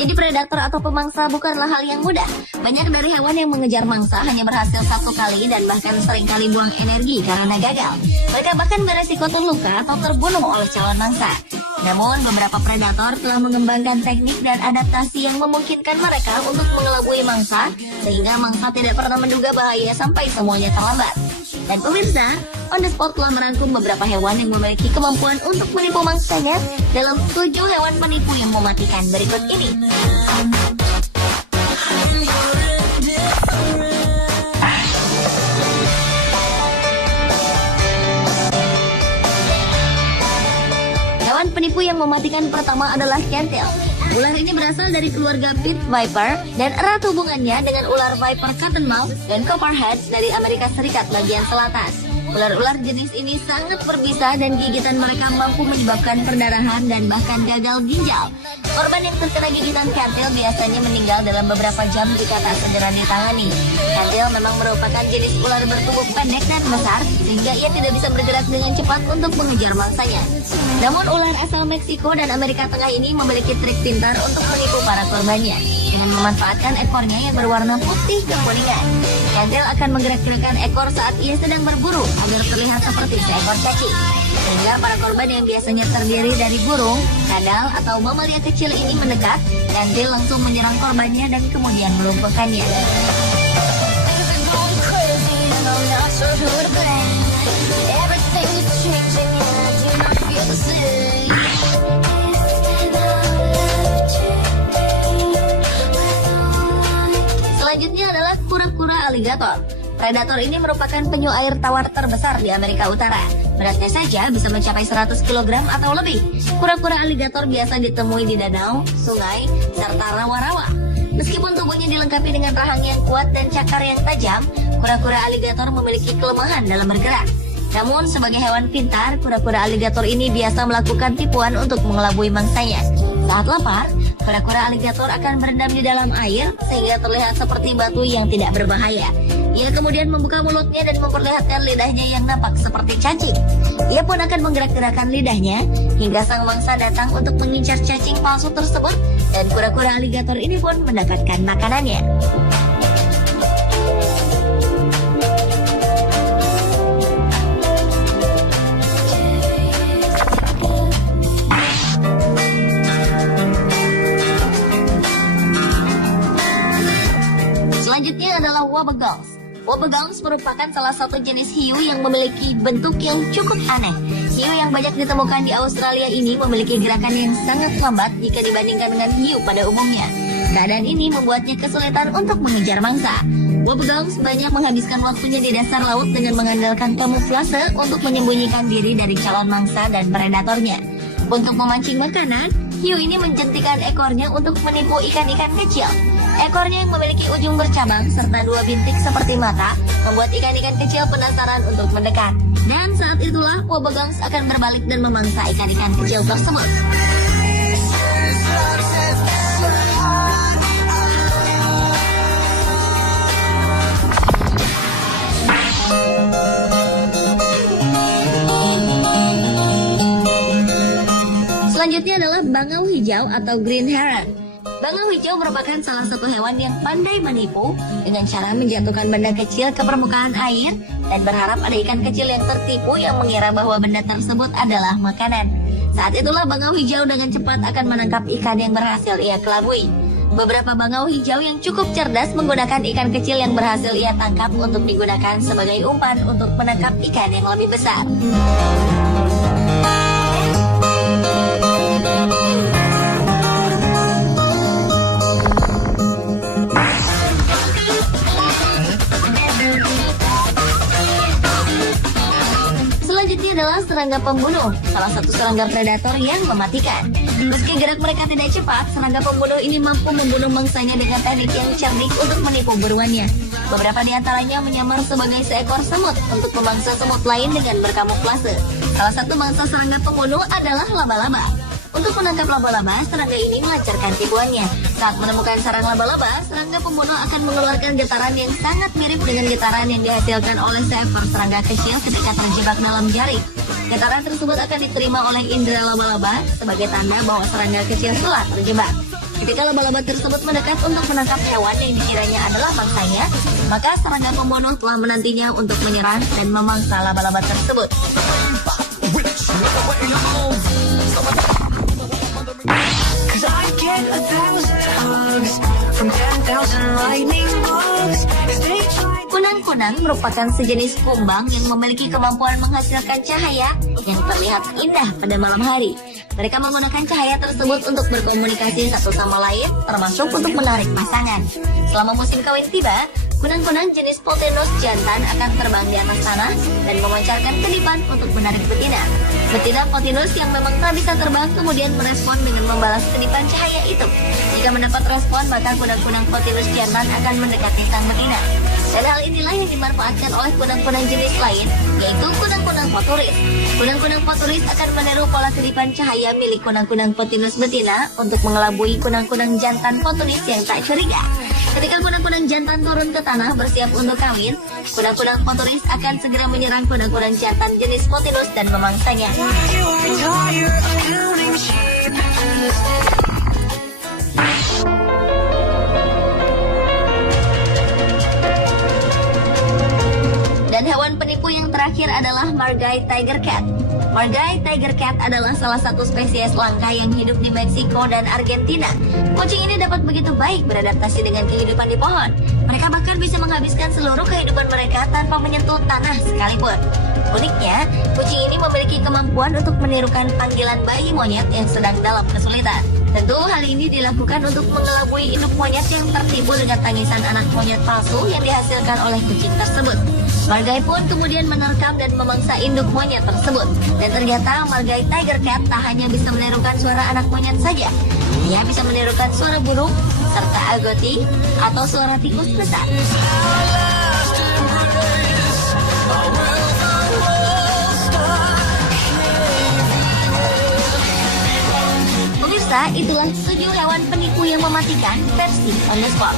Menjadi predator atau pemangsa bukanlah hal yang mudah. Banyak dari hewan yang mengejar mangsa hanya berhasil satu kali dan bahkan seringkali buang energi karena gagal. Mereka bahkan beresiko terluka atau terbunuh oleh calon mangsa. Namun, beberapa predator telah mengembangkan teknik dan adaptasi yang memungkinkan mereka untuk mengelabui mangsa, sehingga mangsa tidak pernah menduga bahaya sampai semuanya terlambat. Dan pemirsa, On The Spot telah merangkum beberapa hewan yang memiliki kemampuan untuk menipu mangsanya dalam 7 hewan penipu yang mematikan berikut ini. Hewan penipu yang mematikan pertama adalah kentil. Ular ini berasal dari keluarga pit viper dan erat hubungannya dengan ular viper cottonmouth dan copperhead dari Amerika Serikat bagian selatan. Ular-ular jenis ini sangat berbisa dan gigitan mereka mampu menyebabkan perdarahan dan bahkan gagal ginjal. Korban yang terkena gigitan kentil biasanya meninggal dalam beberapa jam jika tak segera ditangani. Kentil memang merupakan jenis ular bertubuh pendek dan besar, sehingga ia tidak bisa bergerak dengan cepat untuk mengejar mangsanya. Namun ular asal Meksiko dan Amerika Tengah ini memiliki trik pintar untuk menipu para korbannya. Dengan memanfaatkan ekornya yang berwarna putih kekuningan, kentil akan menggerak-gerakkan ekor saat ia sedang berburu agar terlihat seperti seekor cacing. Sehingga para korban yang biasanya terdiri dari burung, kadal, atau mamalia kecil ini mendekat, kentil langsung menyerang korbannya dan kemudian melumpuhkannya. Selanjutnya adalah kura-kura aligator. Predator ini merupakan penyu air tawar terbesar di Amerika Utara. Beratnya saja bisa mencapai 100 kg atau lebih. Kura-kura aligator biasa ditemui di danau, sungai, serta rawa-rawa. Meskipun tubuhnya dilengkapi dengan rahang yang kuat dan cakar yang tajam, kura-kura aligator memiliki kelemahan dalam bergerak. Namun sebagai hewan pintar, kura-kura aligator ini biasa melakukan tipuan untuk mengelabui mangsanya. Saat lapar, kura-kura aligator akan berendam di dalam air sehingga terlihat seperti batu yang tidak berbahaya. Ia kemudian membuka mulutnya dan memperlihatkan lidahnya yang nampak seperti cacing. Ia pun akan menggerak-gerakkan lidahnya hingga sang mangsa datang untuk mengincar cacing palsu tersebut, dan kura-kura aligator ini pun mendapatkan makanannya. Selanjutnya adalah wobbegong. Wobbegong merupakan salah satu jenis hiu yang memiliki bentuk yang cukup aneh. Hiu yang banyak ditemukan di Australia ini memiliki gerakan yang sangat lambat jika dibandingkan dengan hiu pada umumnya. Keadaan ini membuatnya kesulitan untuk mengejar mangsa. Wobbegong banyak menghabiskan waktunya di dasar laut dengan mengandalkan kamuflase untuk menyembunyikan diri dari calon mangsa dan predatornya. Untuk memancing makanan, hiu ini menjentikan ekornya untuk menipu ikan-ikan kecil. Ekornya yang memiliki ujung bercabang serta 2 bintik seperti mata membuat ikan-ikan kecil penasaran untuk mendekat. Dan saat itulah wobbegong akan berbalik dan memangsa ikan-ikan kecil tersebut. Selanjutnya adalah bangau hijau atau green heron. Bangau hijau merupakan salah satu hewan yang pandai menipu dengan cara menjatuhkan benda kecil ke permukaan air dan berharap ada ikan kecil yang tertipu yang mengira bahwa benda tersebut adalah makanan. Saat itulah bangau hijau dengan cepat akan menangkap ikan yang berhasil ia kelabui. Beberapa bangau hijau yang cukup cerdas menggunakan ikan kecil yang berhasil ia tangkap untuk digunakan sebagai umpan untuk menangkap ikan yang lebih besar. Selanjutnya adalah serangga pembunuh, salah satu serangga predator yang mematikan. Meski gerak mereka tidak cepat, serangga pembunuh ini mampu membunuh mangsanya dengan teknik yang cerdik untuk menipu buruannya. Beberapa di antaranya menyamar sebagai seekor semut untuk memangsa semut lain dengan berkamuflase. Salah satu mangsa serangga pembunuh adalah laba-laba. Untuk menangkap laba-laba, serangga ini melancarkan tipuannya. Saat menemukan sarang laba-laba, serangga pembunuh akan mengeluarkan getaran yang sangat mirip dengan getaran yang dihasilkan oleh seekor serangga kecil ketika terjebak dalam jaring. Getaran tersebut akan diterima oleh indera laba-laba sebagai tanda bahwa serangga kecil telah terjebak. Ketika laba-laba tersebut mendekat untuk menangkap hewan yang dikiranya adalah mangsanya, maka serangga pembunuh telah menantinya untuk menyerang dan memangsa laba-laba tersebut. Kunang-kunang merupakan sejenis kumbang yang memiliki kemampuan menghasilkan cahaya yang terlihat indah pada malam hari. Mereka menggunakan cahaya tersebut untuk berkomunikasi satu sama lain, termasuk untuk menarik pasangan. Selama musim kawin tiba, kunang-kunang jenis Pothinus jantan akan terbang di atas tanah dan memancarkan kedipan untuk menarik betina. Betina Pothinus yang memang tak bisa terbang kemudian merespon dengan membalas kedipan cahaya itu. Jika mendapat respon, maka kunang-kunang Pothinus jantan akan mendekati sang betina. Dan hal inilah yang dimanfaatkan oleh kunang-kunang jenis lain, yaitu kunang-kunang Pothuris. Kunang-kunang Pothuris akan meniru pola kedipan cahaya milik kunang-kunang Pothinus betina untuk mengelabui kunang-kunang jantan Pothuris yang tak curiga. Ketika kunang-kunang jantan turun ke tanah bersiap untuk kawin, kunang-kunang Pothuris akan segera menyerang kunang-kunang jantan jenis Pothinus dan memangsanya. Dan hewan penipu yang terakhir adalah Margay Tiger Cat. Margay Tiger Cat adalah salah satu spesies langka yang hidup di Meksiko dan Argentina. Kucing ini dapat begitu baik beradaptasi dengan kehidupan di pohon. Mereka bahkan bisa menghabiskan seluruh kehidupan mereka tanpa menyentuh tanah sekalipun. Uniknya, kucing ini memiliki kemampuan untuk menirukan panggilan bayi monyet yang sedang dalam kesulitan. Tentu hal ini dilakukan untuk mengelabui induk monyet yang tertipu dengan tangisan anak monyet palsu yang dihasilkan oleh kucing tersebut. Margay pun kemudian menerkam dan memangsa induk monyet tersebut. Dan ternyata Margay Tiger Cat tak hanya bisa menirukan suara anak monyet saja. Ia bisa menirukan suara burung, serta agoti, atau suara tikus besar. Pemirsa, itulah 7 hewan penipu yang mematikan versi On The Spot.